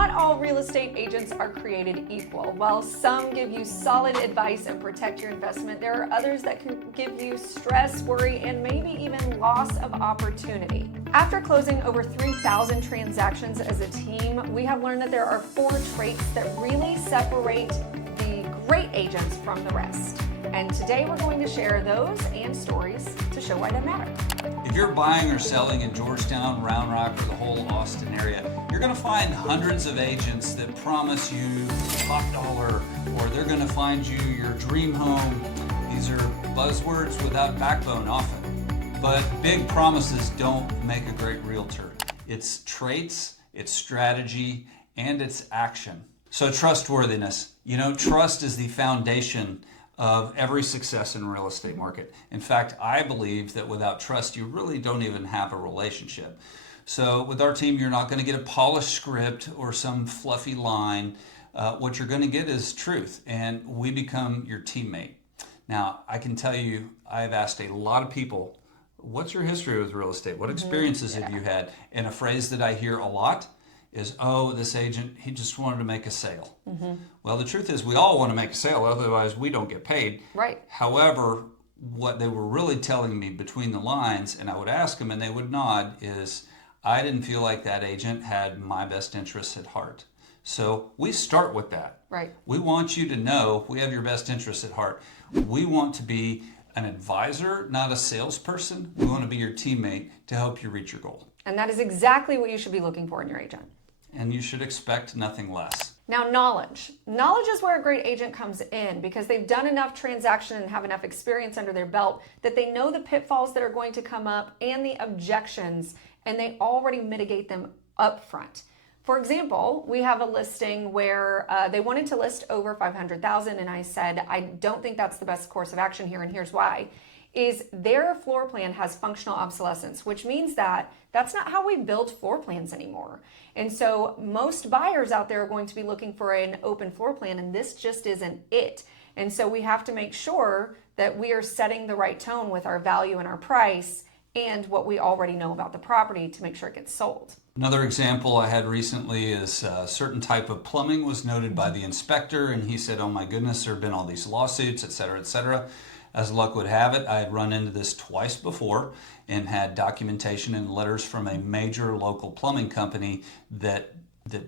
Not all real estate agents are created equal. While some give you solid advice and protect your investment, there are others that can give you stress, worry, and maybe even loss of opportunity. After closing over 3,000 transactions as a team, we have learned that there are 4 traits that really separate the great agents from the rest. And today we're going to share those and stories to show why they matter. If you're buying or selling in Georgetown, Round Rock, or the whole Austin area, you're going to find hundreds of agents that promise you top dollar, or they're going to find you your dream home. These are buzzwords without backbone often. But big promises don't make a great realtor. It's traits, it's strategy, and it's action. So trustworthiness. You know, trust is the foundation of every success in the real estate market. In fact, I believe that without trust, you really don't even have a relationship. So with our team, you're not going to get a polished script or some fluffy line. What you're going to get is truth, and we become your teammate. Now, I can tell you, I've asked a lot of people, what's your history with real estate? What experiences have you had? And a phrase that I hear a lot is, oh, this agent, he just wanted to make a sale. Well, the truth is we all want to make a sale, otherwise we don't get paid. Right. However, what they were really telling me between the lines, and I would ask them and they would nod, is I didn't feel like that agent had my best interests at heart. So we start with that. Right. We want you to know we have your best interests at heart. We want to be an advisor, not a salesperson. We want to be your teammate to help you reach your goal. And that is exactly what you should be looking for in your agent. And you should expect nothing less. Now, knowledge. Knowledge is where a great agent comes in because they've done enough transaction and have enough experience under their belt that they know the pitfalls that are going to come up and the objections, and they already mitigate them up front. For example, we have a listing where they wanted to list over 500,000, and I said, I don't think that's the best course of action here, and here's why. Is their floor plan has functional obsolescence, which means that that's not how we build floor plans anymore. And so most buyers out there are going to be looking for an open floor plan, and this just isn't it. And so we have to make sure that we are setting the right tone with our value and our price and what we already know about the property to make sure it gets sold. Another example I had recently is a certain type of plumbing was noted by the inspector, and he said, oh my goodness, there have been all these lawsuits, et cetera, et cetera. As luck would have it, I had run into this twice before and had documentation and letters from a major local plumbing company that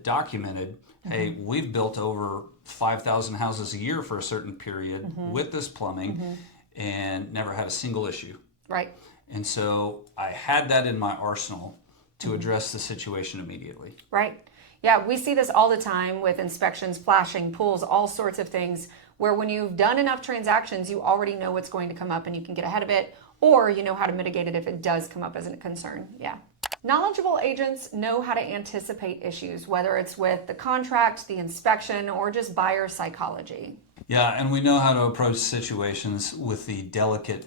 documented, hey, we've built over 5,000 houses a year for a certain period with this plumbing and never had a single issue. Right. And so I had that in my arsenal to address the situation immediately. Right. Yeah, we see this all the time with inspections, flashing, pools, all sorts of things where when you've done enough transactions, you already know what's going to come up and you can get ahead of it, or you know how to mitigate it if it does come up as a concern. Yeah. Knowledgeable agents know how to anticipate issues, whether it's with the contract, the inspection, or just buyer psychology. Yeah, and we know how to approach situations with the delicate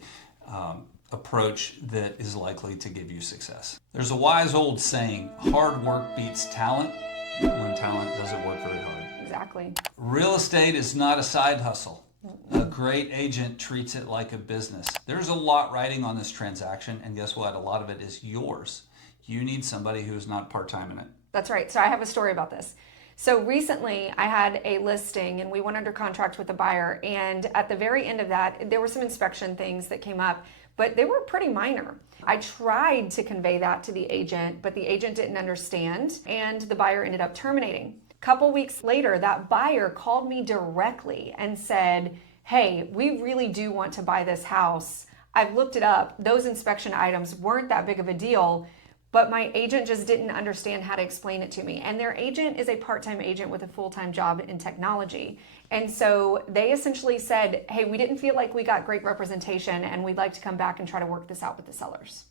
approach that is likely to give you success. There's a wise old saying, hard work beats talent when talent doesn't work very hard. Exactly. Real estate is not a side hustle. A great agent treats it like a business. There's a lot riding on this transaction, and guess what? A lot of it is yours. You need somebody who's not part-time in it. That's right. So I have a story about this. So recently I had a listing and we went under contract with a buyer, and at the very end of that, there were some inspection things that came up, but they were pretty minor. I tried to convey that to the agent, but the agent didn't understand, and the buyer ended up terminating. A couple weeks later, that buyer called me directly and said, hey, we really do want to buy this house. I've looked it up. Those inspection items weren't that big of a deal, but my agent just didn't understand how to explain it to me. And their agent is a part-time agent with a full-time job in technology. And so they essentially said, hey, we didn't feel like we got great representation and we'd like to come back and try to work this out with the sellers.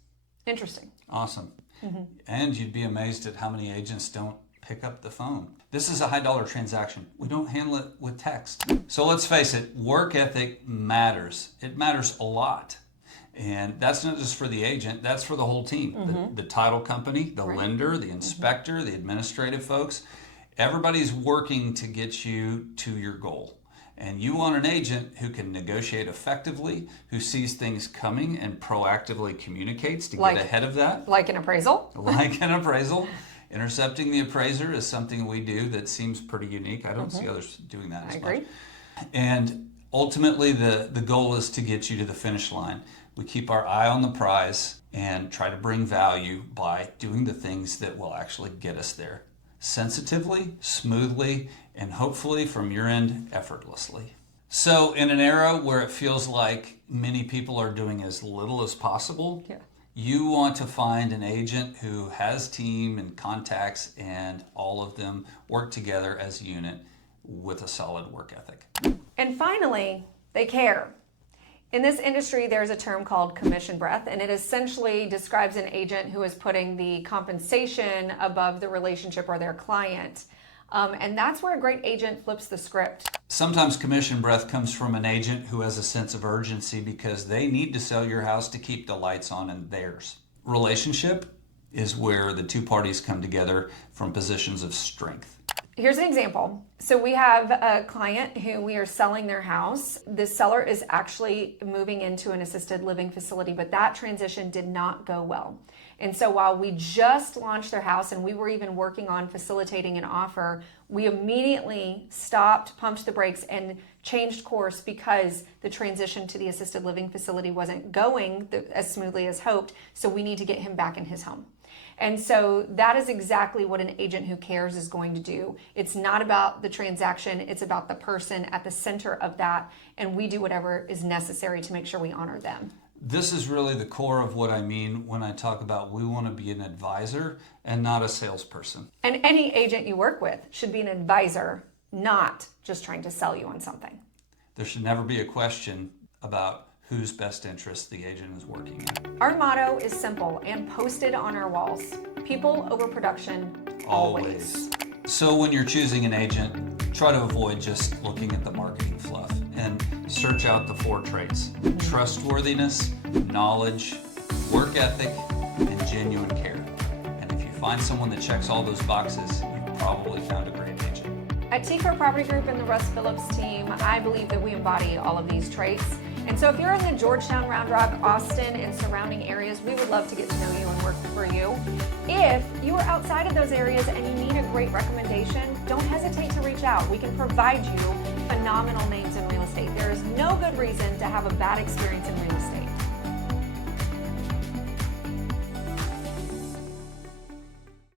Interesting. Awesome. And you'd be amazed at how many agents don't pick up the phone. This is a high dollar transaction. We don't handle it with text. So let's face it, work ethic matters. It matters a lot. And that's not just for the agent, that's for the whole team. The title company, the lender, the inspector, the administrative folks. Everybody's working to get you to your goal. And you want an agent who can negotiate effectively, who sees things coming and proactively communicates to get ahead of that. Like an appraisal? Like an appraisal. Intercepting the appraiser is something we do that seems pretty unique. I don't see others doing that as I agree. much. And ultimately, the goal is to get you to the finish line. We keep our eye on the prize and try to bring value by doing the things that will actually get us there. Sensitively, smoothly, and hopefully from your end, effortlessly. So in an era where it feels like many people are doing as little as possible, you want to find an agent who has team and contacts and all of them work together as a unit with a solid work ethic. And finally, they care. In this industry, there's a term called commission breath, and it essentially describes an agent who is putting the compensation above the relationship or their client. And that's where a great agent flips the script. Sometimes commission breath comes from an agent who has a sense of urgency because they need to sell your house to keep the lights on in theirs. Relationship is where the two parties come together from positions of strength. Here's an example. So we have a client who we are selling their house. The seller is actually moving into an assisted living facility, but that transition did not go well. And so while we just launched their house and we were even working on facilitating an offer, we immediately stopped, pumped the brakes, and changed course because the transition to the assisted living facility wasn't going as smoothly as hoped. So we need to get him back in his home. And so that is exactly what an agent who cares is going to do. It's not about the transaction, it's about the person at the center of that, and we do whatever is necessary to make sure we honor them. This is really the core of what I mean when I talk about we want to be an advisor and not a salesperson. And any agent you work with should be an advisor, not just trying to sell you on something. There should never be a question about whose best interest the agent is working in. Our motto is simple and posted on our walls. People over production, always. So when you're choosing an agent, try to avoid just looking at the marketing fluff and search out the 4 traits: trustworthiness, knowledge, work ethic, and genuine care. And if you find someone that checks all those boxes, you've probably found a great agent. At Kerr Property Group and the Russ Phillips team, I believe that we embody all of these traits. And so if you're in the Georgetown, Round Rock, Austin, and surrounding areas, we would love to get to know you and work for you. If you are outside of those areas and you need a great recommendation, don't hesitate to reach out. We can provide you phenomenal names in real estate. There is no good reason to have a bad experience in real estate.